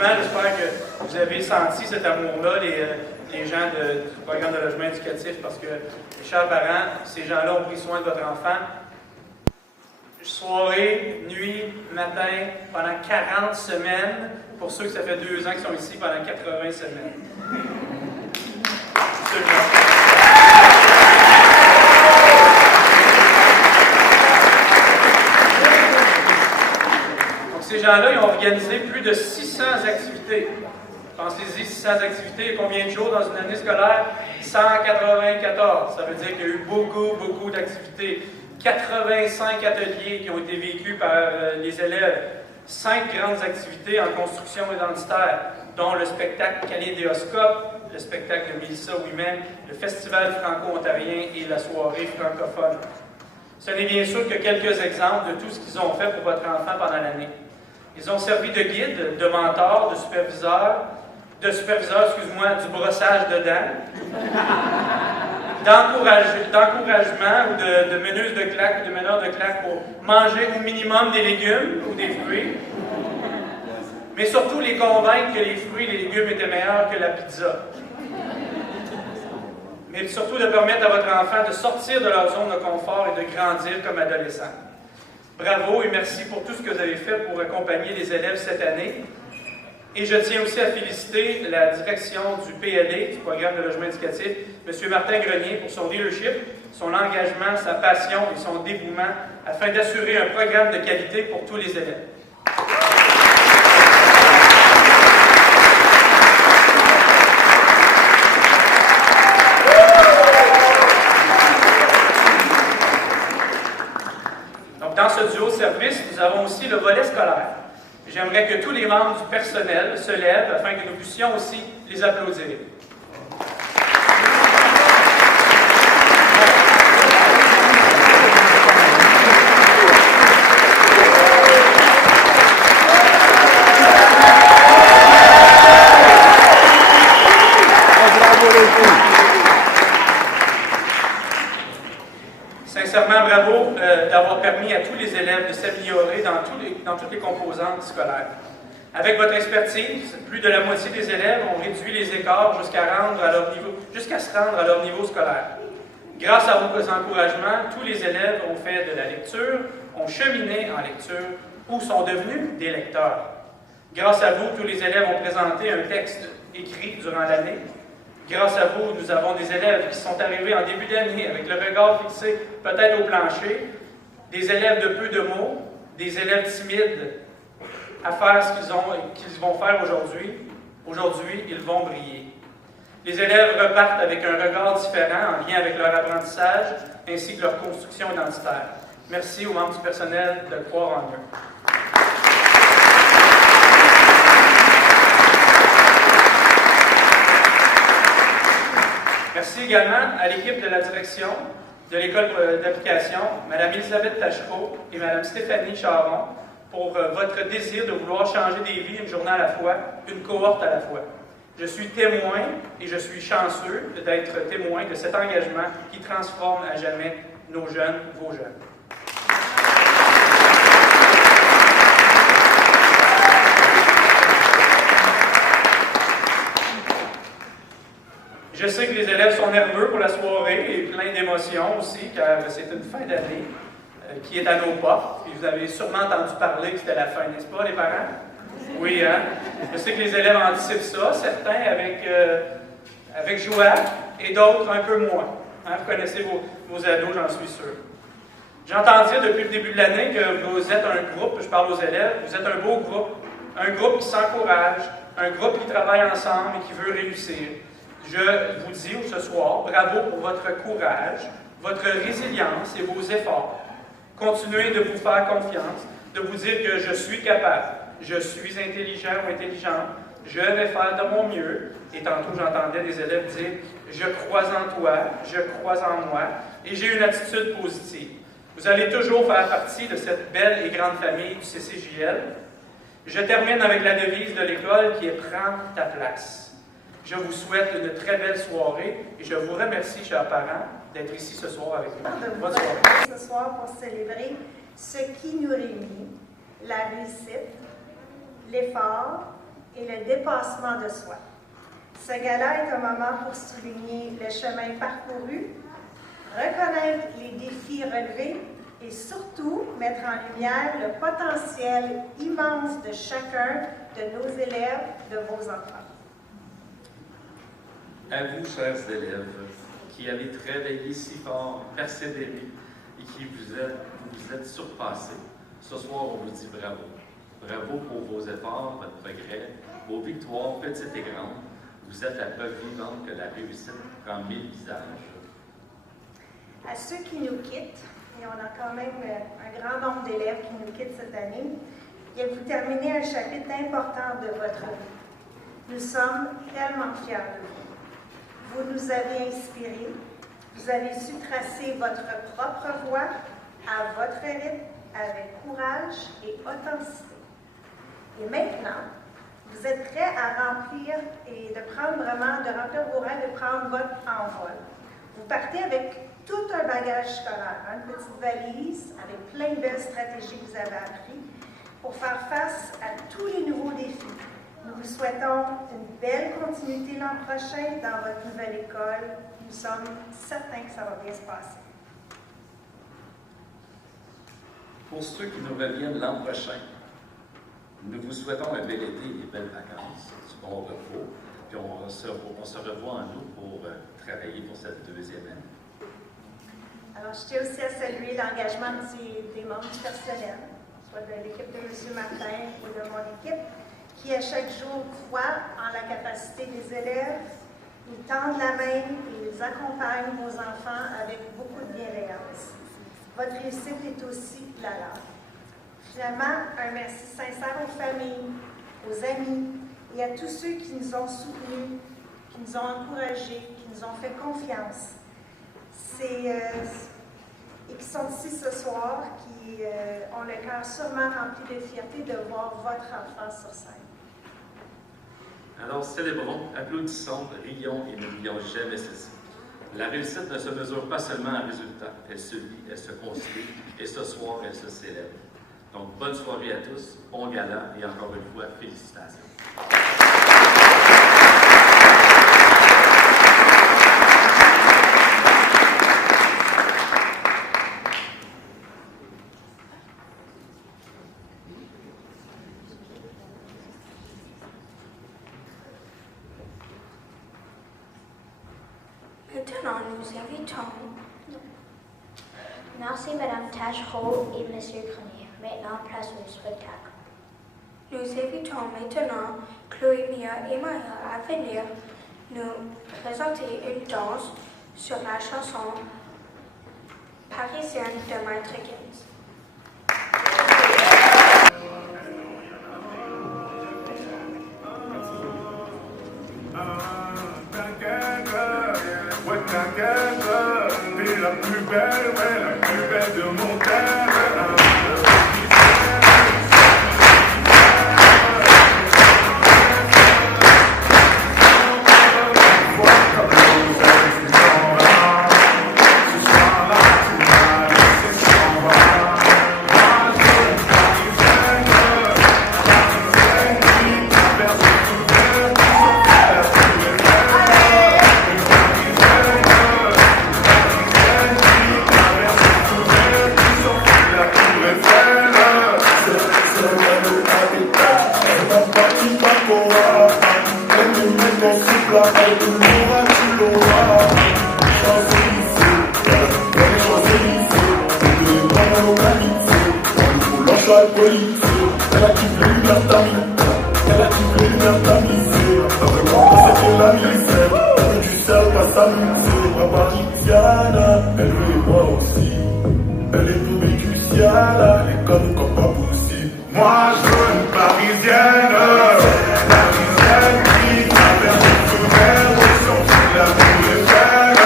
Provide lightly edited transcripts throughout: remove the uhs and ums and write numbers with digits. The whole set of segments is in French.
effectivement, j'espère que vous avez senti cet amour-là, les gens du programme de logement éducatif, parce que, les chers parents, ces gens-là ont pris soin de votre enfant. Soirée, nuit, matin, pendant 40 semaines. Pour ceux que ça fait 2 ans qu'ils sont ici, pendant 80 semaines. Absolument. Donc, ces gens-là, ils ont organisé plus de 600 activités. Pensez-y, 600 activités, combien de jours dans une année scolaire? 194. Ça veut dire qu'il y a eu beaucoup d'activités. 85 ateliers qui ont été vécus par les élèves. 5 grandes activités en construction identitaire, dont le spectacle Kaléidoscope, le spectacle de Mélissa Ouimet, le festival franco-ontarien et la soirée francophone. Ce n'est bien sûr que quelques exemples de tout ce qu'ils ont fait pour votre enfant pendant l'année. Ils ont servi de guide, de mentor, de superviseur, du brossage de dents, d'encouragement ou de meneuse de claques ou de meneur de claques pour manger au minimum des légumes ou des fruits, mais surtout les convaincre que les fruits et les légumes étaient meilleurs que la pizza. Mais surtout de permettre à votre enfant de sortir de leur zone de confort et de grandir comme adolescent. Bravo et merci pour tout ce que vous avez fait pour accompagner les élèves cette année. Et je tiens aussi à féliciter la direction du PLA, du Programme de logement éducatif, M. Martin Grenier, pour son leadership, son engagement, sa passion et son dévouement afin d'assurer un programme de qualité pour tous les élèves. Donc, dans ce duo service, nous avons aussi le volet scolaire. J'aimerais que tous les membres du personnel se lèvent afin que nous puissions aussi les applaudir. Sincèrement, bravo d'avoir permis à tous les élèves de s'améliorer dans toutes les composantes scolaires. Avec votre expertise, plus de la moitié des élèves ont réduit les écarts jusqu'à se rendre à leur niveau scolaire. Grâce à vos encouragements, tous les élèves ont fait de la lecture, ont cheminé en lecture ou sont devenus des lecteurs. Grâce à vous, tous les élèves ont présenté un texte écrit durant l'année. Grâce à vous, nous avons des élèves qui sont arrivés en début d'année avec le regard fixé peut-être au plancher, des élèves de peu de mots, des élèves timides à faire ce qu'ils vont faire aujourd'hui. Aujourd'hui, ils vont briller. Les élèves repartent avec un regard différent en lien avec leur apprentissage ainsi que leur construction identitaire. Merci aux membres du personnel de croire en eux. Merci également à l'équipe de la direction de l'école d'application, Mme Elisabeth Tachereau et Mme Stéphanie Charon, pour votre désir de vouloir changer des vies une journée à la fois, une cohorte à la fois. Je suis témoin et je suis chanceux d'être témoin de cet engagement qui transforme à jamais nos jeunes, vos jeunes. Je sais que les élèves sont nerveux pour la soirée et pleins d'émotions aussi, car c'est une fin d'année qui est à nos portes. Et vous avez sûrement entendu parler que c'était la fin, n'est-ce pas, les parents? Oui, hein? Je sais que les élèves anticipent ça, certains avec joie et d'autres un peu moins. Hein? Vous connaissez vos ados, j'en suis sûr. J'entends dire depuis le début de l'année que vous êtes un groupe, je parle aux élèves, vous êtes un beau groupe, un groupe qui s'encourage, un groupe qui travaille ensemble et qui veut réussir. Je vous dis ce soir, bravo pour votre courage, votre résilience et vos efforts. Continuez de vous faire confiance, de vous dire que je suis capable, je suis intelligent ou intelligente, je vais faire de mon mieux. Et tantôt, j'entendais des élèves dire « Je crois en toi, je crois en moi » et j'ai une attitude positive. Vous allez toujours faire partie de cette belle et grande famille du CCJL. Je termine avec la devise de l'école qui est « Prends ta place ». Je vous souhaite une très belle soirée et je vous remercie, chers parents, d'être ici ce soir avec nous. Bonne soirée. Ce soir pour célébrer ce qui nous réunit, la réussite, l'effort et le dépassement de soi. Ce gala est un moment pour souligner le chemin parcouru, reconnaître les défis relevés et surtout mettre en lumière le potentiel immense de chacun de nos élèves, de vos enfants. À vous, chers élèves, qui avez travaillé si fort, persévéré et qui vous êtes surpassés, ce soir, on vous dit bravo. Bravo pour vos efforts, votre progrès, vos victoires petites et grandes. Vous êtes la preuve vivante que la réussite prend 1000 visages. À ceux qui nous quittent, et on a quand même un grand nombre d'élèves qui nous quittent cette année, et vous terminez un chapitre important de votre vie. Nous sommes tellement fiers de vous. Vous nous avez inspirés, vous avez su tracer votre propre voie à votre rythme, avec courage et authenticité. Et maintenant, vous êtes prêts à remplir et de remplir vos rêves, de prendre votre envol. Vous partez avec tout un bagage scolaire, une petite valise avec plein de belles stratégies que vous avez apprises pour faire face à tous les nouveaux défis. Nous vous souhaitons une belle continuité l'an prochain dans votre nouvelle école. Nous sommes certains que ça va bien se passer. Pour ceux qui nous reviennent l'an prochain, nous vous souhaitons un bel été et des belles vacances, du bon repos, puis on se revoit en août pour travailler pour cette deuxième année. Alors, je tiens aussi à saluer l'engagement des membres du personnel, soit de l'équipe de M. Martin ou de mon équipe, qui à chaque jour croient en la capacité des élèves, ils tendent la main et ils accompagnent vos enfants avec beaucoup de bienveillance. Votre réussite est aussi la leur. Finalement, un merci sincère aux familles, aux amis et à tous ceux qui nous ont soutenus, qui nous ont encouragés, qui nous ont fait confiance. Et qui sont ici ce soir, qui ont le cœur sûrement rempli de fierté de voir votre enfant sur scène. Alors célébrons, applaudissons, rions et n'oublions jamais ceci. La réussite ne se mesure pas seulement en résultat, elle se vit, elle se construit, et ce soir, elle se célèbre. Donc, bonne soirée à tous, bon gala, et encore une fois, félicitations. Maintenant, nous invitons. Merci Madame Tachereau et Monsieur Grenier. Maintenant, place au spectacle. Nous invitons maintenant Chloé, Mia et Maya à venir nous présenter une danse sur la chanson parisienne de Maître Gims. T'es la plus belle, ouais, la plus belle de mon terre. Moi je veux une parisienne, qui traverse le feu vert, sortie de la tour Eiffel.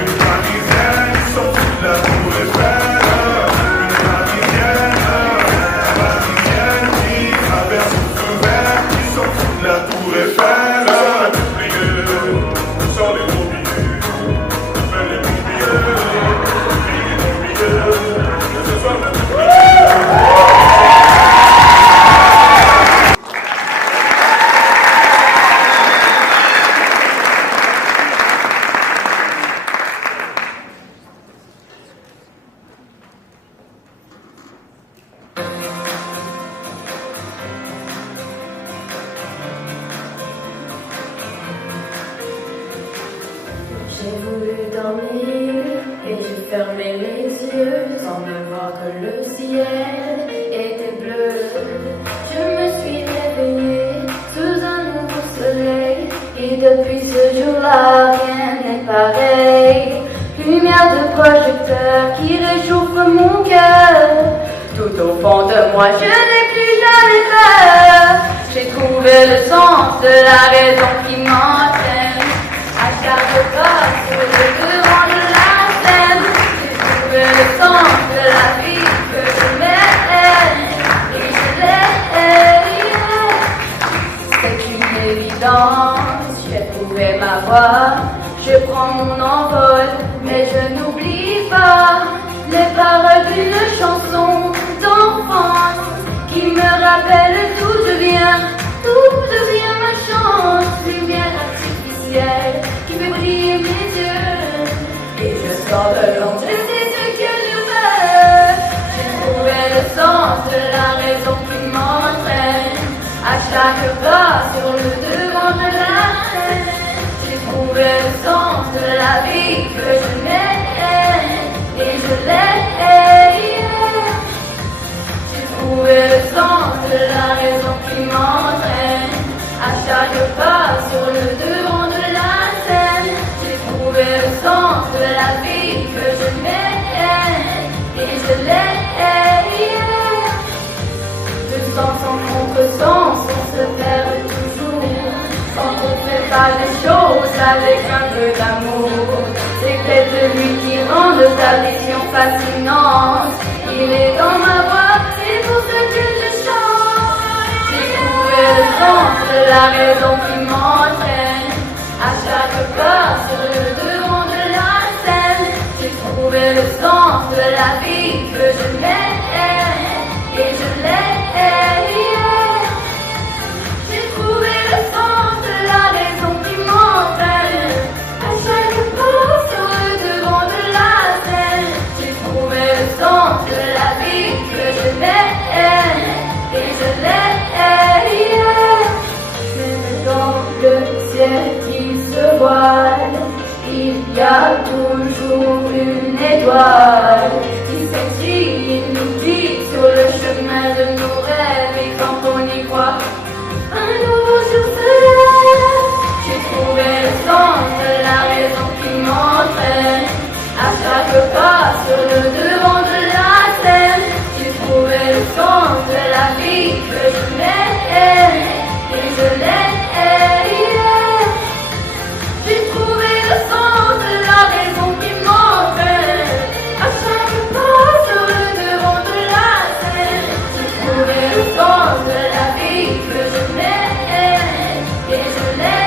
Une parisienne qui sortie de la tour Eiffel. Une parisienne qui traverse le feu vert, qui sortie de la tour Eiffel. Plié sur les gros billets. J'ai voulu dormir et j'ai fermé les yeux sans ne voir que le ciel était bleu. Je me suis réveillée sous un nouveau soleil et depuis ce jour-là rien n'est pareil. Lumière de projecteur qui réchauffe mon cœur. Tout au fond de moi je n'ai plus jamais peur. J'ai trouvé le sens de la raison qui m'entraîne. À chaque pas sur le devant de la scène, j'ai trouvé le sens de la vie que je mène. Et je l'ai. C'est une évidence, j'ai trouvé ma voie. Je prends mon envol, mais je n'oublie pas les paroles d'une chanson d'enfance qui me rappelle tout devient ma chance. Lumière artificielle qui fait briller mes yeux. Et je sors de l'ombre, je sais ce que je veux. J'ai trouvé le sens de la raison qui m'entraîne. À chaque pas sur le devant de la scène, j'ai trouvé le sens de la vie que je mène. Et je l'ai. J'ai trouvé le sens de la raison qui m'entraîne. À chaque pas sur le devant de la scène, j'ai trouvé le sens de la vie que je mène. Et je l'ai. Le sens sans contresens, on se perd toujours. Quand on fait pas les choses avec un peu d'amour, c'est peut-être lui qui rend ta vision fascinante. Il est dans ma voix, c'est pour ça que je chante. J'ai trouvé le sens de la raison qui m'entraîne. À chaque pas sur le devant de la scène, j'ai trouvé le sens de la vie que je mène. Et je l'ai. J'ai trouvé le sens de la raison qui m'entraîne. À chaque pas sur le devant de la scène, j'ai trouvé le sens de la vie que je mène. Et je l'ai. Même dans le ciel qui se voile, il y a toujours une étoile qui s'exile et nous guide sur le chemin de nos rêves. Et quand on y croit, un nouveau jour se lève. J'ai trouvé le sens de la raison qui m'entraîne. À chaque pas sur le devant de la scène, j'ai trouvé le sens de la vie que je mène. Et je l'ai. J'ai trouvé le sens de la raison qui m'entraîne. À chaque pas sur le devant de la scène, j'ai trouvé le sens de la vie que je mène. Et je l'ai.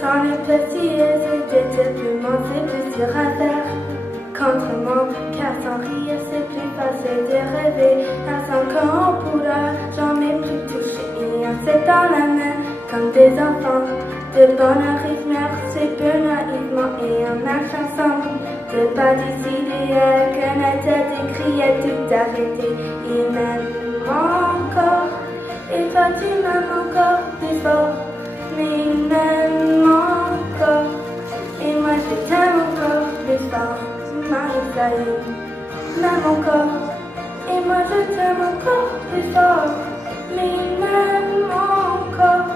Sans les petits c'est simplement c'est plus dur à faire. Contrairement, car sans rire c'est plus facile de rêver. À 5 ans on pourra jamais plus toucher. Et on s'est dans la main comme des enfants. De bonheur il merci peu naïvement et on marche ensemble. De pas décider qu'un tête écrit à tout arrêter. Il m'aime encore et toi tu m'aimes encore plus fort. Mais il m'aime encore et moi je t'aime encore plus fort. Marie-Saïd m'aime encore et moi je t'aime encore plus fort. Mais il m'aime encore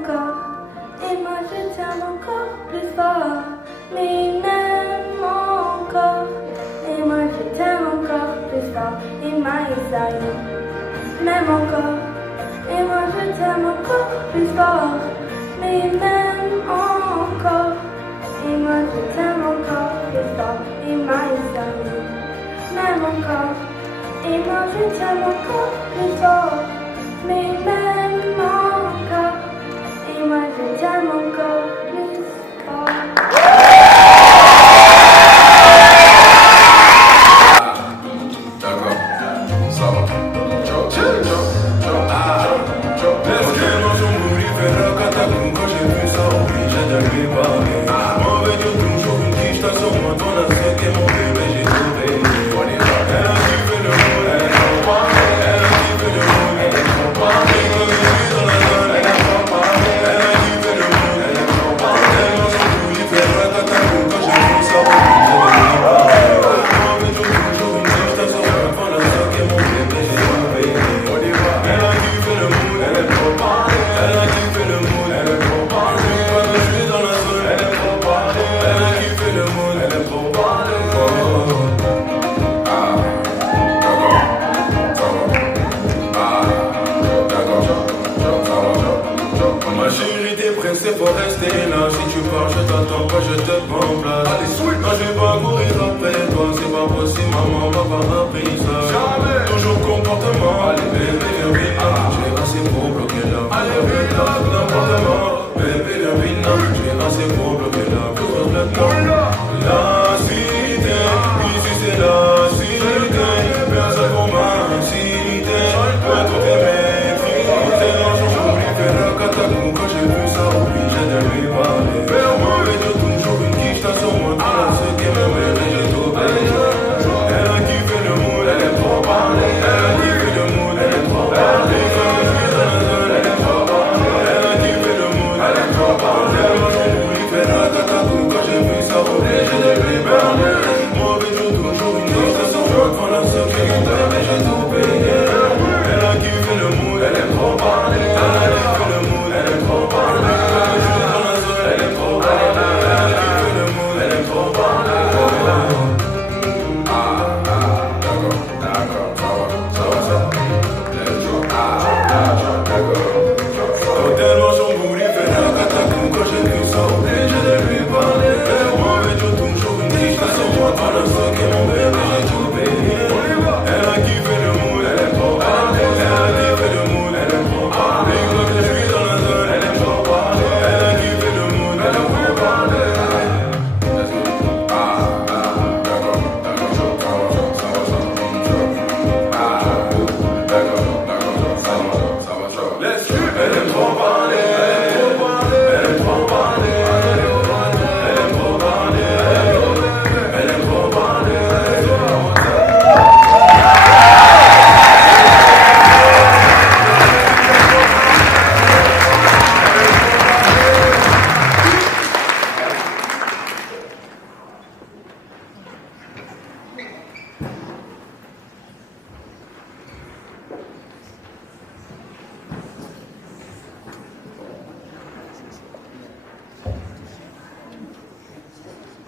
encore. Et moi je t'aime encore plus fort. Mais il m'aime encore. Et moi je t'aime encore plus fort. Et Maïsa m'aime encore. Et moi je t'aime encore plus fort. Mais il m'aime encore. Et moi je t'aime encore plus fort. Et Maïsa m'aime encore. Et moi je t'aime encore plus fort. Mais il m'aime encore. Et moi je t'aime encore plus fort. D'accord, ça va. Quand j'ai vu ça, obligé de lui parler. Mauvais Dieu, toujours une quiche, t'as sur moi, ton assiette qui est mon bébé, j'ai trouvé. Elle a kiffé le moule, elle est trop pas. Elle a kiffé le moule, elle est trop pas. Et comme je suis dans la zone, elle est trop pas. Elle a kiffé le moule, elle est trop pas. Elle m'a son coup, il fait le catacoum. Quand j'ai vu ça, obligé de lui parler. Mauvais Dieu, toujours une quiche, t'as sur moi, ton assiette qui est mon bébé, j'ai trouvé. Elle a kiffé le moule, elle est trop pas. Elle a kiffé le moule, elle est trop pas. Quand je suis dans la zone, elle est trop pas. Elle a kiffé le moule, elle est trop pas. Ma chérie, t'es pressée, faut rester là. Si tu pars, je t'attends pas, je te prends en place. Non, je vais pas courir après toi, c'est pas possible, maman m'a pas appris ça. Toujours comportement, allez bébé, viens, j'ai assez pour bloquer la vie. Allez, viens, comportement, bébé, viens, j'ai assez pour bloquer la vie. La cité, ici c'est la cité, personne pour ma cité, toi tout est maîtrisé. J'oublie faire la catacoum quand j'ai vu ça, obligé de lui parler. Vers moi, mais de toujours une quiche, t'as sur moi, t'as ce qui me met, j'ai tout payé. Elle a kiffé le moule, elle est trop parlée. Elle a kiffé le moule, elle est trop parlée. Quand je suis dans la zone, elle est trop parlée. Elle a kiffé le moule, elle est trop parlée. Moi j'oublie faire la catacoum quand j'ai vu ça, obligé de lui parler. Moi, mais de toujours une quiche, t'as sur moi, t'as ce qui me met, j'ai tout payé. Elle a kiffé le moule, elle est trop parlée. Elle a kiffé le moule, elle est trop parlée. Quand je suis dans la zone, elle est trop parlée. Elle a kiffé le moule, elle est trop parlée. Tellement chamboulé, fait la catacoum quand j'ai vu ça, obligé de lui parler. Moi, mais je toujours une quiche, t'as sur moi, t'as le sac et mon bébé, j'ai tout payé. Elle a kiffé le moule, elle est trop parlée. Elle a kiffé le moule, elle est trop parlée. Comme je suis dans la zone, elle est trop parlée. Elle a kiffé le moule, elle est trop parlée. Elle est trop parlée, elle est trop parlée, elle est trop parlée, elle est trop parlée, elle est trop parlée.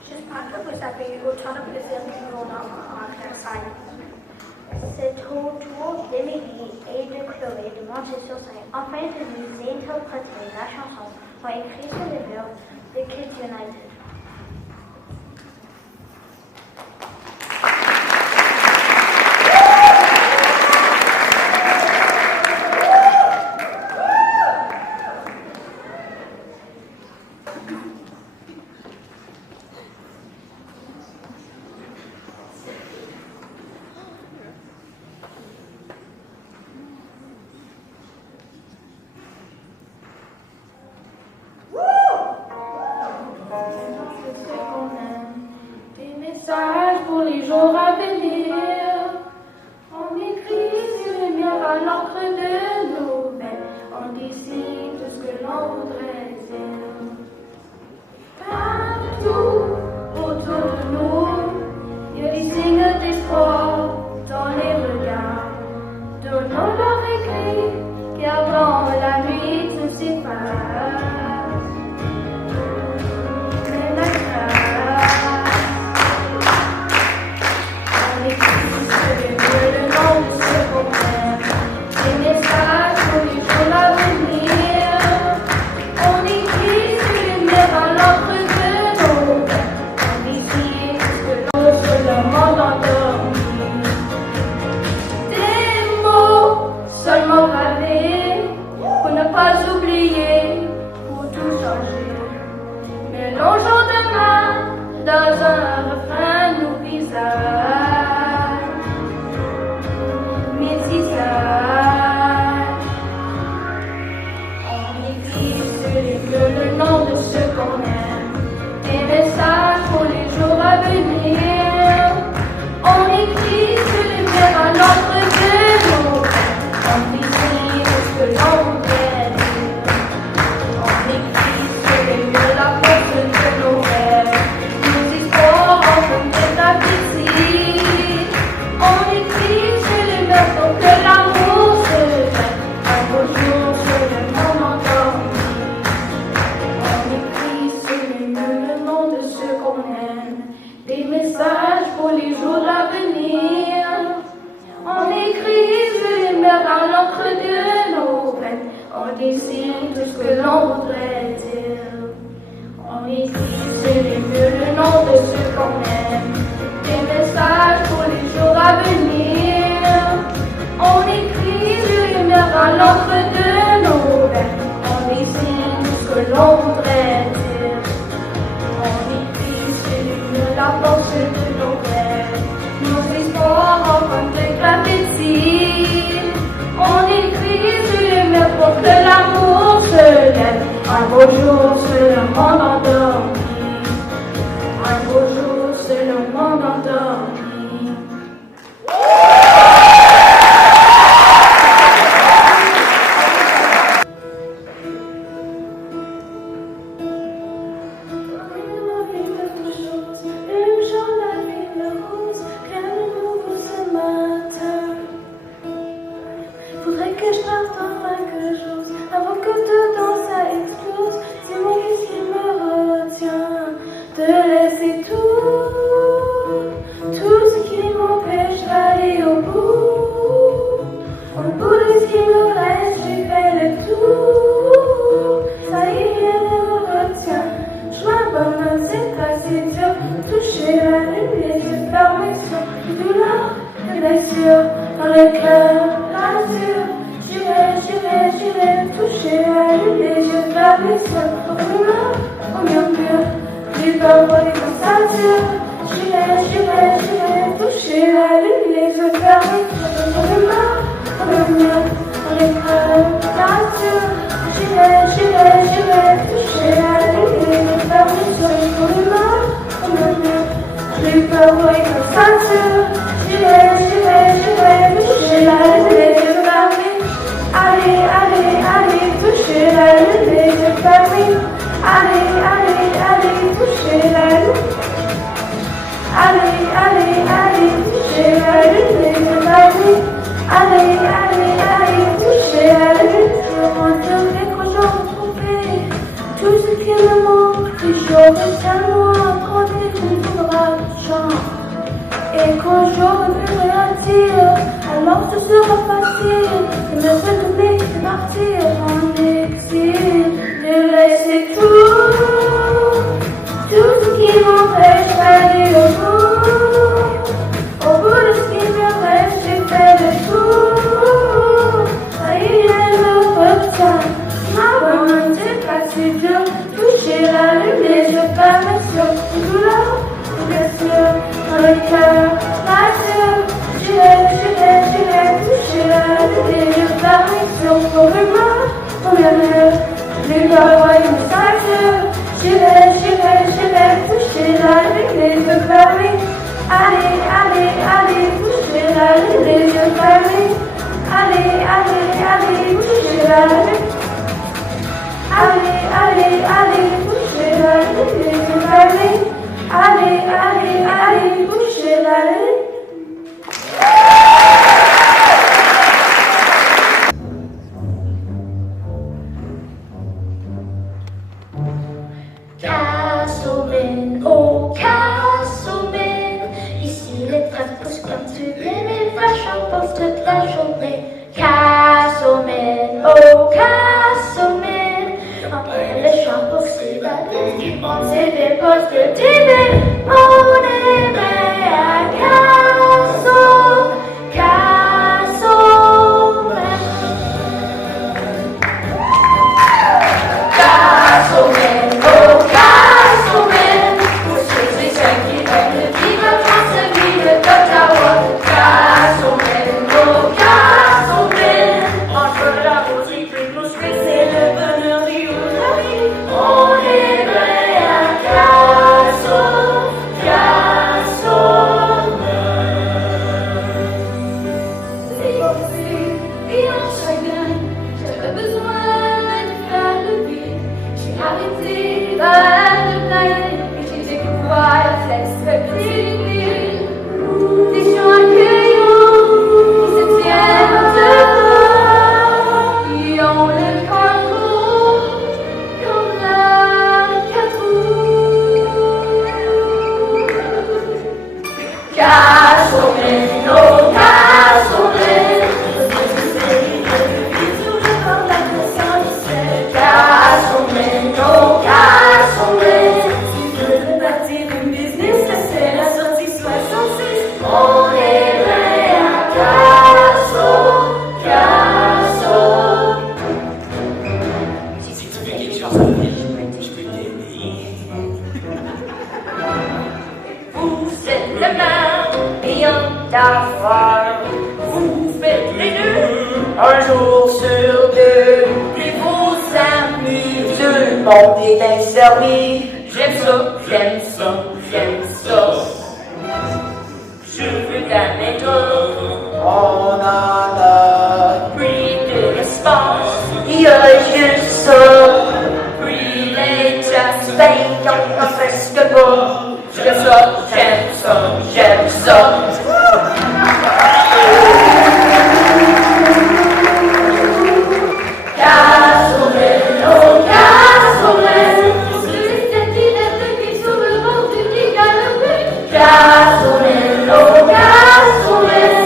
J'espère que vous avez eu autant de plaisir que nous en Versailles. C'est au tour d'Émilie et de Chloé de monter sur scène afin de nous interpréter la chanson écrite sur les murs de Kids United. Woo! mieux le nom de ce qu'on aime. Des messages pour les jours à venir. On écrit sur les murs à l'ombre de nos rêves. On dessine ce que l'on voudrait dire. On écrit sur les murs la porte de nos rêves. Nos histoires en comme des appétits. On écrit sur les murs pour que l'amour se lève. Un beau jour sur le monde endormi. On écrit sur les murs le nom de ce qu'on aime. Des messages pour les jours à venir. On écrit sur les murs à l'encre de nos peines. On dessine tout ce que l'on voudrait dire. On écrit sur les murs le nom de ce qu'on aime. Des messages pour les jours à venir. On écrit sur les murs à l'encre de nos peines. On dessine tout ce que l'on voudrait dire. On écrit sur les murs la force de nos rêves. Nos histoires en comme des graffitis. On écrit sur les murs pour que l'amour se lève. Un beau jour sur le monde endormi. Un beau jour sur le monde endormi. Faudrait que je parte enfin quelque chose avant que dedans ça explose. Dis-moi qu'est-ce qui me retient de laisser tout ce qui m'empêche d'aller au bout. Au bout de ce qui me reste, j'ai fait le tour. Ça y est, rien ne me retient. Je m'abandonne, c'est pas si dur. Toucher la lune, les yeux fermés sur douleur, des blessures dans le cœur. J'irai toucher la lune, les yeux fermés sur au murmure, du pauvre des constatures. J'irai toucher la lune, les yeux fermés sur au murmure, dans les creux de la nature. J'irai toucher la lune, les yeux fermés sur au murmure, du pauvre des constatures. J'irai toucher la lune, les yeux fermés. Allez, toucher la lune, les yeux fermés. Allez, toucher la lune. Allez, toucher la lune, les yeux fermés. Allez, toucher la lune. Je rentrerai quand j'aurai trouvé tout ce qui me manque. Et j'aurai tellement emprunté qu'il faudra que je chante. Et quand j'aurai plus rien à dire, alors ce sera facile de me retourner et partir en exil. De laisser tout ce qui m'empêche d'aller au bout. Au bout de ce qui me reste, j'ai fait le tour. Ça y est, elle me retient. M'abandonne, c'est pas si dur. Toucher la lune, les yeux fermés sur une douleur, une blessure dans le cœur, nature. J'irai toucher la lune, les yeux fermés sur ton humeur, ton murmure, les parois et mes satures. J'irai toucher la lune, les yeux fermés. Allez, toucher la lune, les yeux fermés. Allez, toucher la lune. Allez, toucher la lune, les yeux fermés. Allez, toucher la lune. Castleman, oh Castleman, ici les trains poussent comme tu veux, les vaches en pauvre toute la journée. Castleman, oh Castleman, après le champ pour s'évader, c'est des postes de TV, on est prêt à Castleman. Castleman, oh Castleman, pour ceux et celles qui veulent vivre dans ce ville d'Ottawa. Castleman, oh Castleman, entre la rose et le blues, c'est le bonheur du Outaouais. je peux t'aimer. Vous êtes le meilleur d'avoir. Vous faites les deux, un jour sur deux. Puis vous amusez, tout le monde est inservi. J'aime ça, j'aime ça, j'aime ça. Je veux d'anecdotes, on en a pris de l'espace, il y a juste ça. Puis les jazz bands, on en fait ce que pas. J'aime ça, j'aime ça, j'aime ça. Cassoulet, oh cassoulet, celui cette idée qui sauve le monde du qui galope. Cassoulet, oh cassoulet,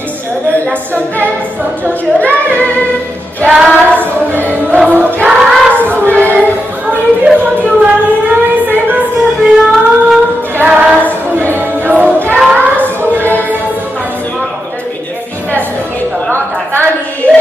les sœurs de la semaine sont toujours là. Cassoulet, oh cassoulet, on est plus bon que Warina et c'est parce que c'est long. Cassoulet, oh cassoulet, maintenant on devient efficace et dans ta famille.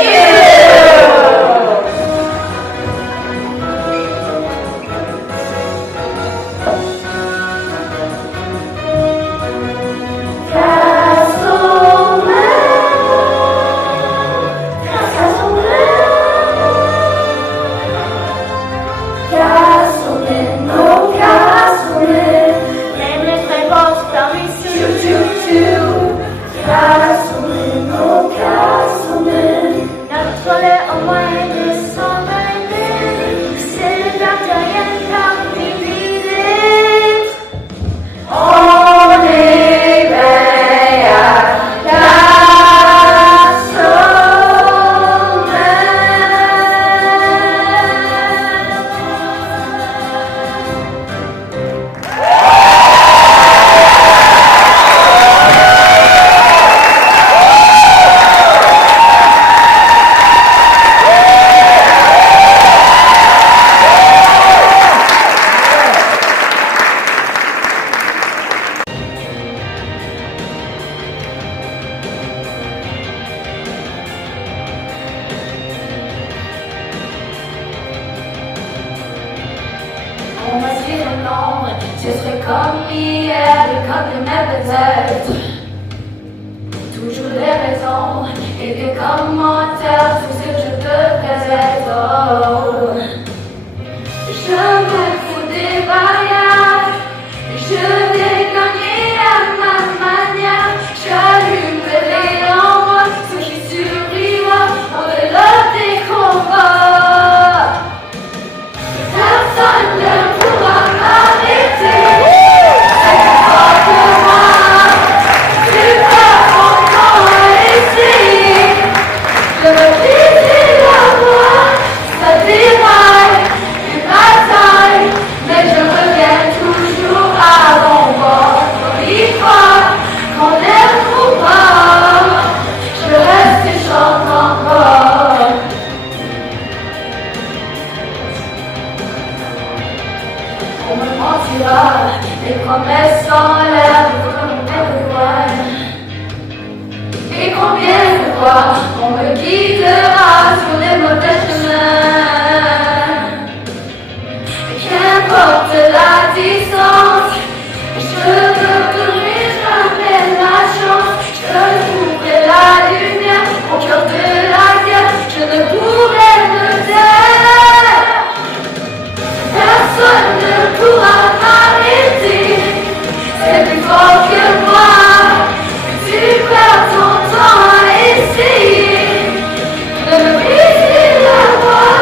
Ce serait comme hier, comme demain peut-être. Toujours des raisons et des commentaires, tout ce que je te présente. Oh. Je me fous des barrières, je vais gagner à ma manière. J'allume les lampes, ceux qui survivent au-delà des combats. Personne ne pourra m'arrêter. C'est pas que moi, c'est pas mon temps à essayer. Je me briser la voie, ça déraille, une bataille, mais je reviens toujours à mon bord. Pour y croire, qu'on aime ou pas, je reste et chante encore. On me mentira, les promesses sans l'air, comme everyone. Et combien de fois on me guidera sur les mauvais chemins. Et qu'importe la distance, je ne donnerai jamais la chance. Je trouverai la lumière au cœur de la guerre, je ne pourrai me taire. Personne ne pourra m'arrêter, c'est plus fort que moi. Tu perds ton temps à essayer de me briser la voie.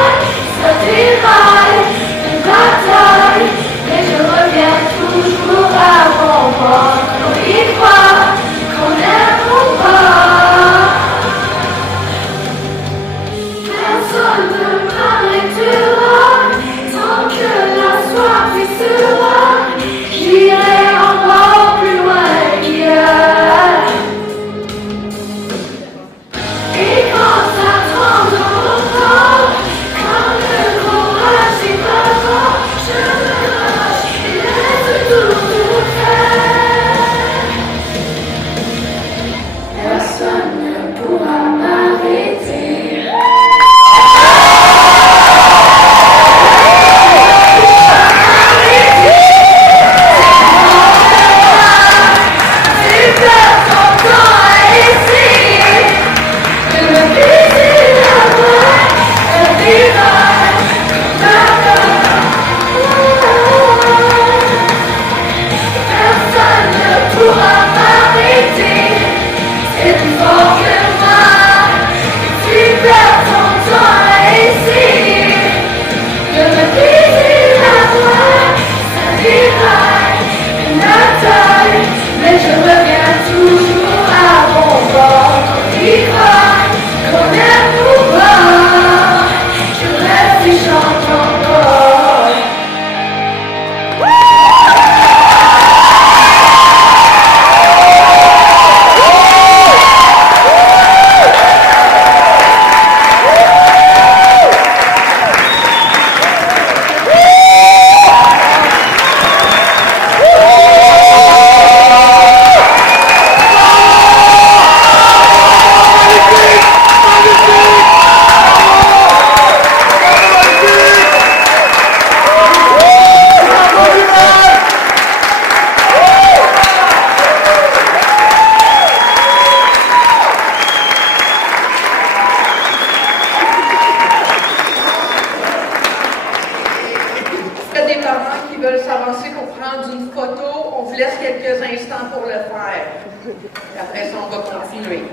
prendre une photo. On vous laisse quelques instants pour le faire. Et après ça, on va continuer.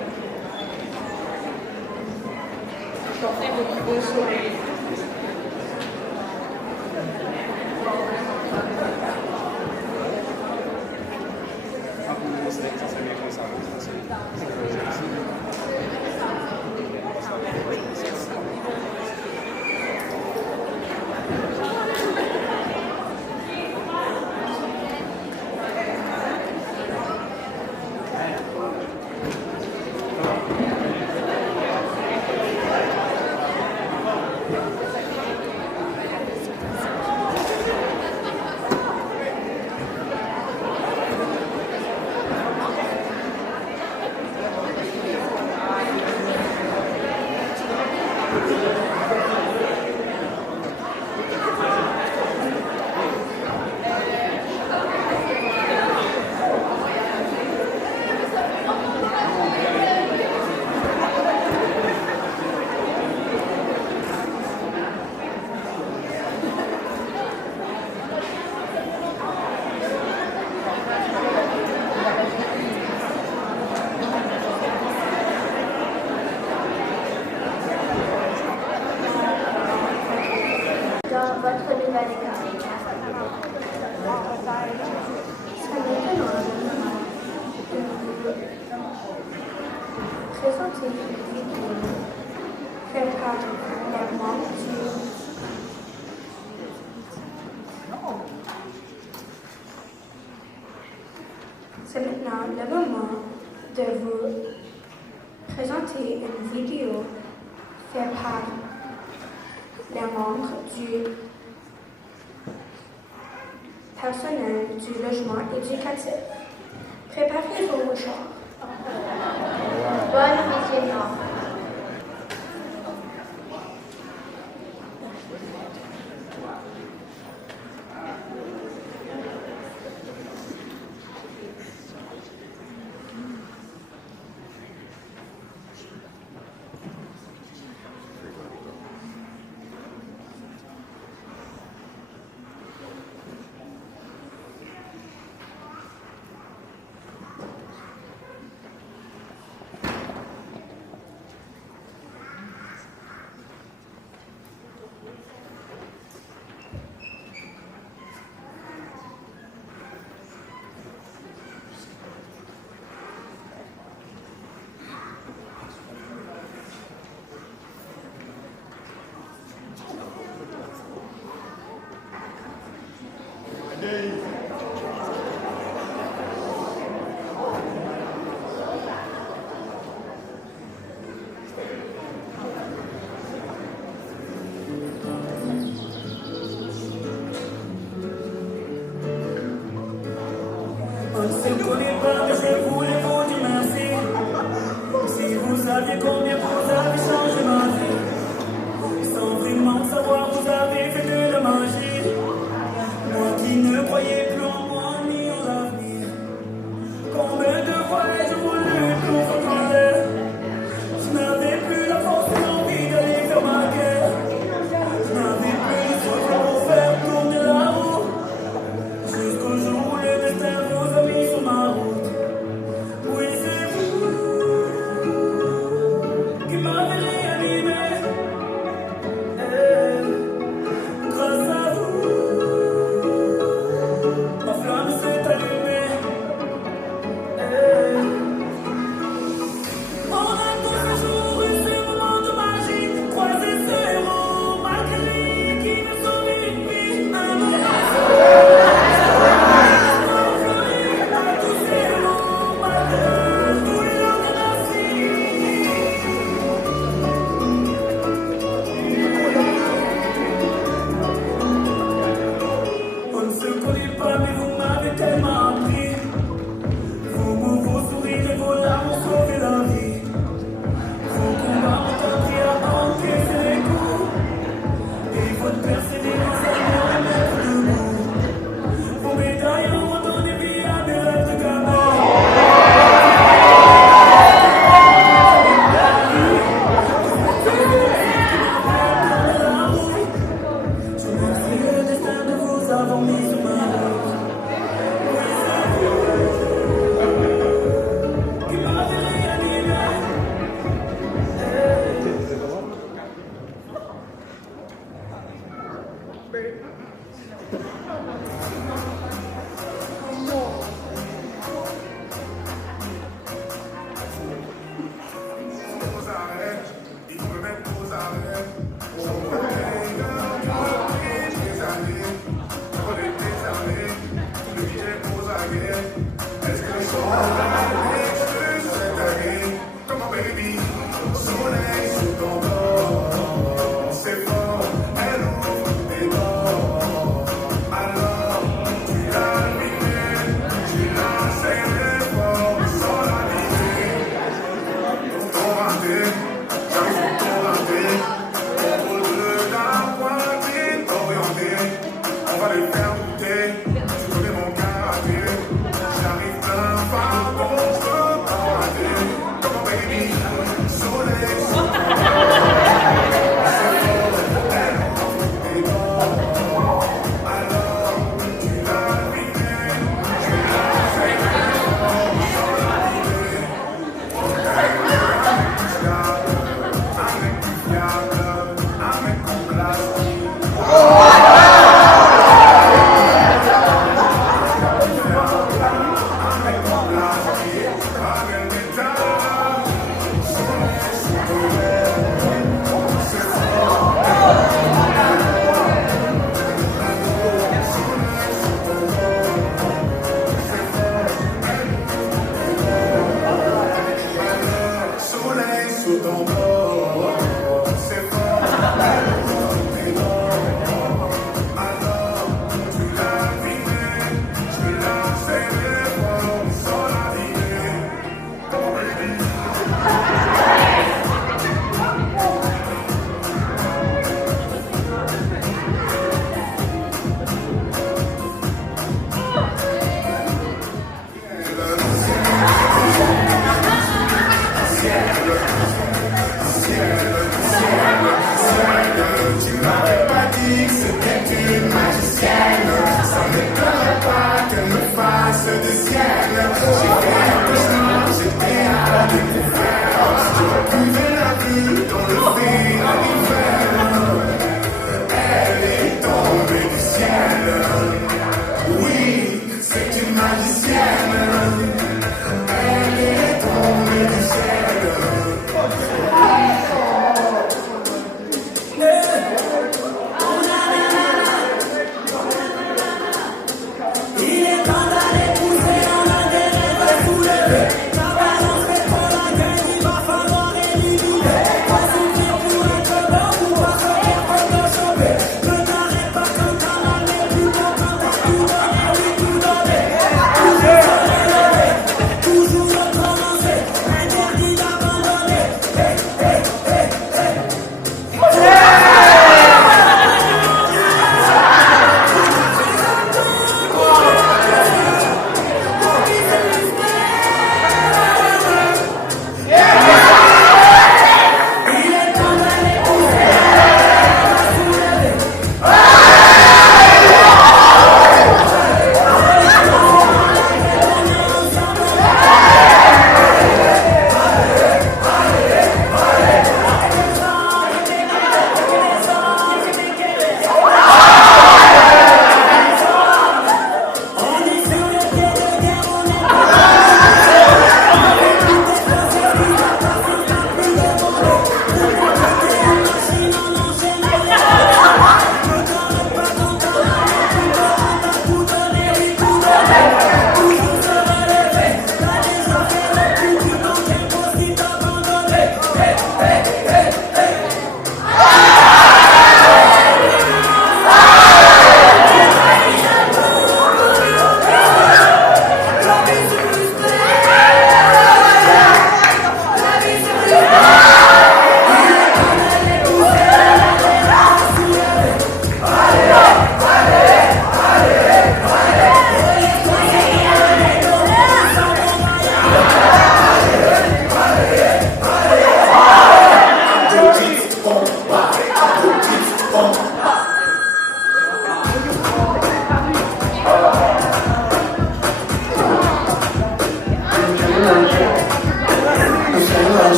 Portez vos plus beaux sourires. Dans votre nouvelle école. C'est maintenant que vous présentez une vidéo faite par les membres du C'est maintenant le moment de vous présenter une vidéo faite par les membres du personnel du logement éducatif. Préparez vos mouchoirs. Bonne visionnant. On ne se connaît pas, mais je voulais vous dire merci. Si vous saviez combien vous avez changé ma vie, sans vraiment savoir, vous avez fait de la magie. Moi qui ne croyais plus en moi ni en l'avenir. Combien de fois ai-je voulu tout recommencer? Je n'avais plus la force et l'envie d'aller faire ma guerre. Je n'avais plus le souffle pour faire tourner la roue. Jusqu'au jour où le destin vous a mis sur ma route. Oui, c'est vous qui m'avez Oh!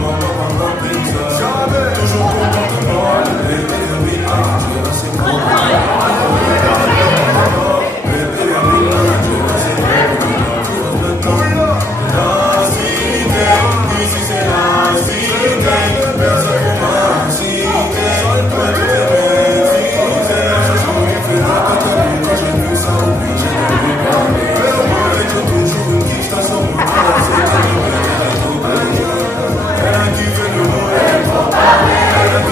maman va pas m'appeler ça. Toujours content de moi, le bébé de Milan, tu es assez gros. Bébé de Milan, tu es assez gros. Tu restes le temps. La cité, ici c'est la cité. Personne ne m'a cité. Seul peut te maîtriser. Je joue et fais la catamine. Quand j'ai vu ça, oublie, j'ai oublié parler. Mais moi, j'ai toujours une quiche, t'as son mot. Elle a kiffé le mot, elle est trop parlée.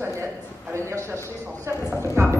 Bissonnette à venir chercher son certificat.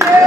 Yeah.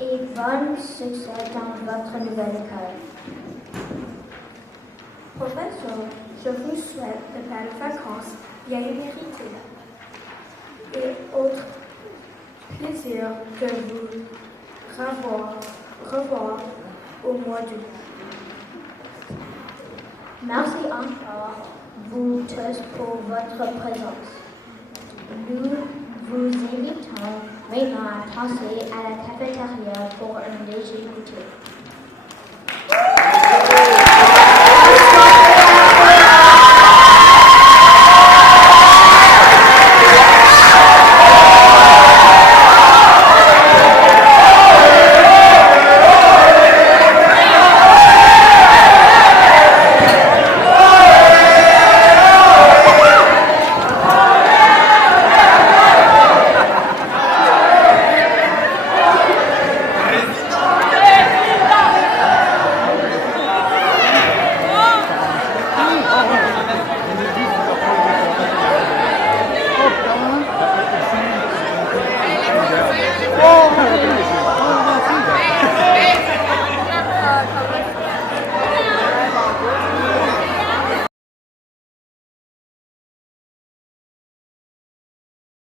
et bon succès dans votre nouvelle école. Professeur, je vous souhaite de belles vacances bien méritées et autre plaisir de vous revoir au mois d'août. Merci encore, vous tous, pour votre présence. Nous vous invitons maintenant à passer à la cafétéria pour un léger goûter.